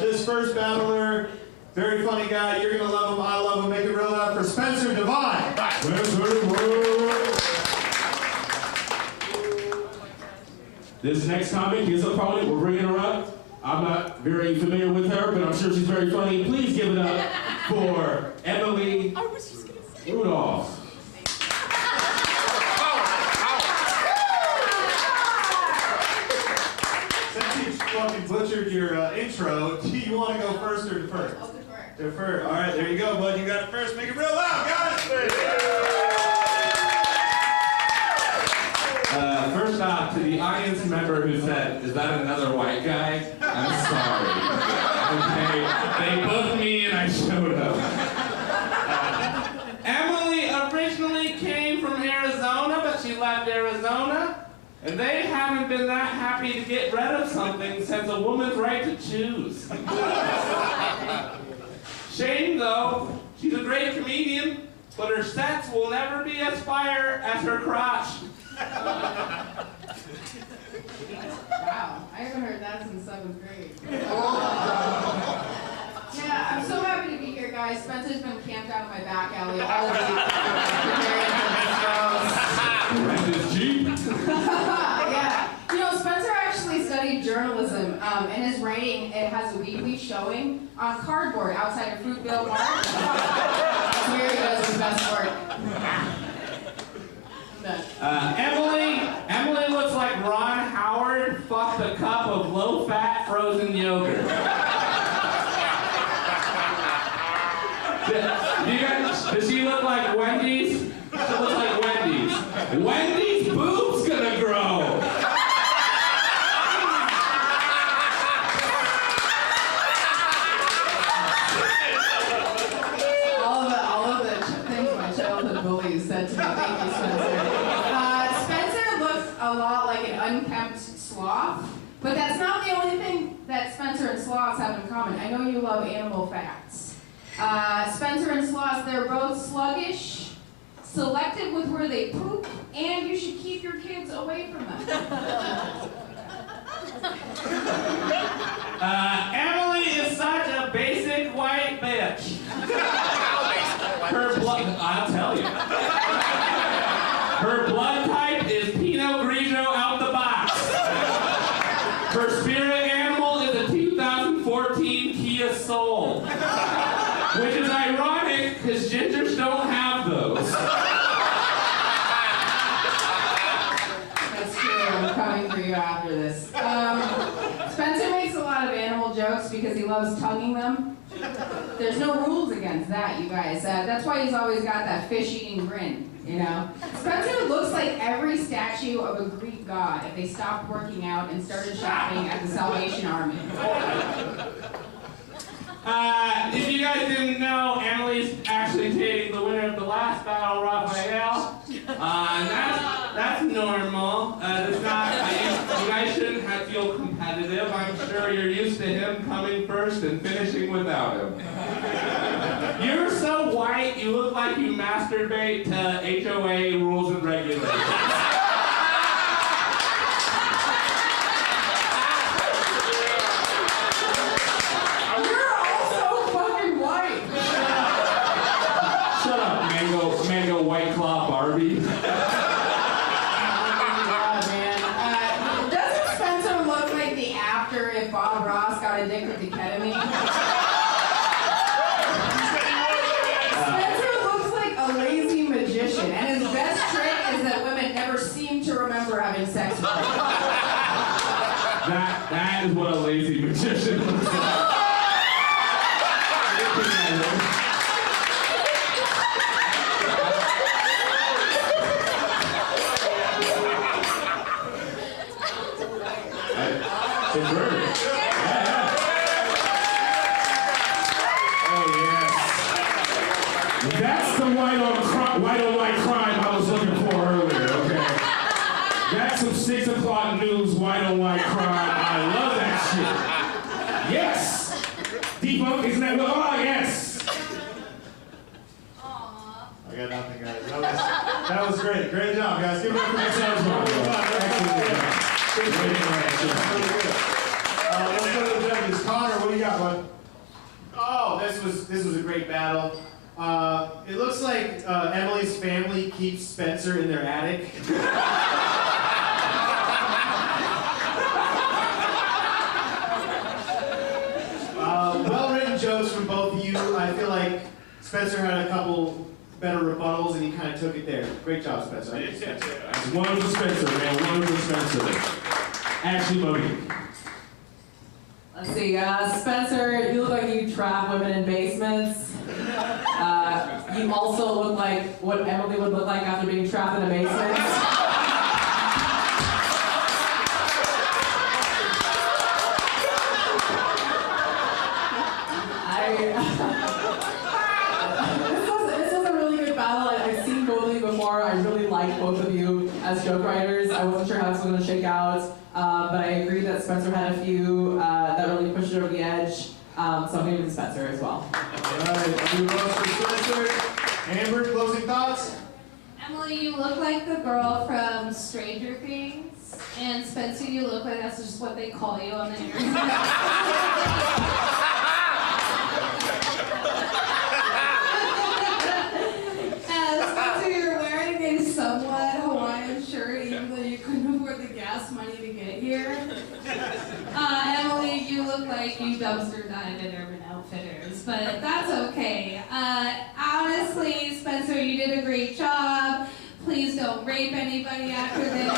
This first battler, very funny guy. You're gonna love him. I love him. Make it real loud for Spencer Devine. This next comic, his opponent, we're bringing her up. I'm not very familiar with her, but I'm sure she's very funny. Please give it up for Emily Rudolph. Since you fucking butchered your intro, do you want to go first or defer? I'll defer. Defer. All right, there you go, bud. You got it first. Make it real loud, guys. First off, to the audience member who said, "Is that another white guy?" I'm sorry. Okay, they booked me and I showed up. Emily originally came from Arizona, but she left Arizona, and they haven't been that happy to get rid of something since a woman's right to choose. Shame though, she's a great comedian, but her sets will never be as fire as her crotch. Wow, I haven't heard that since 7th grade. Yeah, I'm so happy to be here, guys. Spencer's been camped out in my back alley all week. Rent is cheap. Yeah. You know, Spencer actually studied journalism, and his writing, it has a weekly showing on cardboard outside of Fruitvale Mart. That's where he does his best work. Emily looks like Ron Howard fucked a cup of low-fat frozen yogurt. Does she look like Wendy's? She looks like Wendy's. Wendy's boob's gonna grow. All of the things my childhood bullies said to me. Thank you, Spencer. Spencer looks a lot like an unkempt sloth, but that's not the only thing that Spencer and sloths have in common. I know you love animal facts. Spencer and sloths, they're both sluggish, selective with where they poop, and you should keep your kids away from them. Emily is such a basic white bitch. Her blood, I'll tell you. Her blood type is Pinot Grigio out the box. Her spirit animal is a 2014 Kia Soul. Which is ironic, because gingers don't have those. That's true, I'm coming for you after this. Spencer makes a lot of animal jokes because he loves tonguing them. There's no rules against that, you guys. That's why he's always got that fish-eating grin, you know? Spencer looks like every statue of a Greek god if they stopped working out and started shopping at the Salvation Army. If you guys didn't know, Emily's actually dating the winner of the last battle, Raphael. That's normal. It's not, you guys shouldn't have to feel competitive. I'm sure you're used to him coming first and finishing without him. You're so white, you look like you masturbate to HOA rules and regulations. Mango White Claw Barbie. Yeah, man. Doesn't Spencer look like the actor if Bob Ross got addicted to ketamine? Spencer looks like a lazy magician, and his best trick is that women never seem to remember having sex with him. That is what a lazy magician looks like. That's the white on white crime I was looking for earlier, okay? That's some 6 o'clock news, white on white crime. I love that shit. Yes! Debunk, isn't that what? Oh, yes! I got nothing, guys. That was great. Great job, guys. Give it up for That sounds Let's go to the judges. Connor, what do you was a great battle. It looks like Emily's family keeps Spencer in their attic. Well-written jokes from both of you. I feel like Spencer had a couple better rebuttals and he kind of took it there. Great job, Spencer. One for Spencer, man. One for Spencer. Ashley Monique. Let's see, Spencer, you look like you trap women in basements. You also look like what Emily would look like after being trapped in a basement. This was a really good battle. I've seen both of you before. I really like both of you as joke writers. I wasn't sure how this was going to shake out. But I agree that Spencer had a few that really pushed it over the edge. So I'm going to give Spencer as well. All right, we vote for Spencer. Amber, closing thoughts? Emily, you look like the girl from Stranger Things. And Spencer, you look like that's just what they call you on the internet. Spencer, you're wearing a somewhat Hawaiian shirt, even though you couldn't afford the gas money to get here. Emily, you look like you dumpster dived at Urban Outfitters, but that's okay. Honestly, Spencer, you did a great job. Please don't rape anybody after this.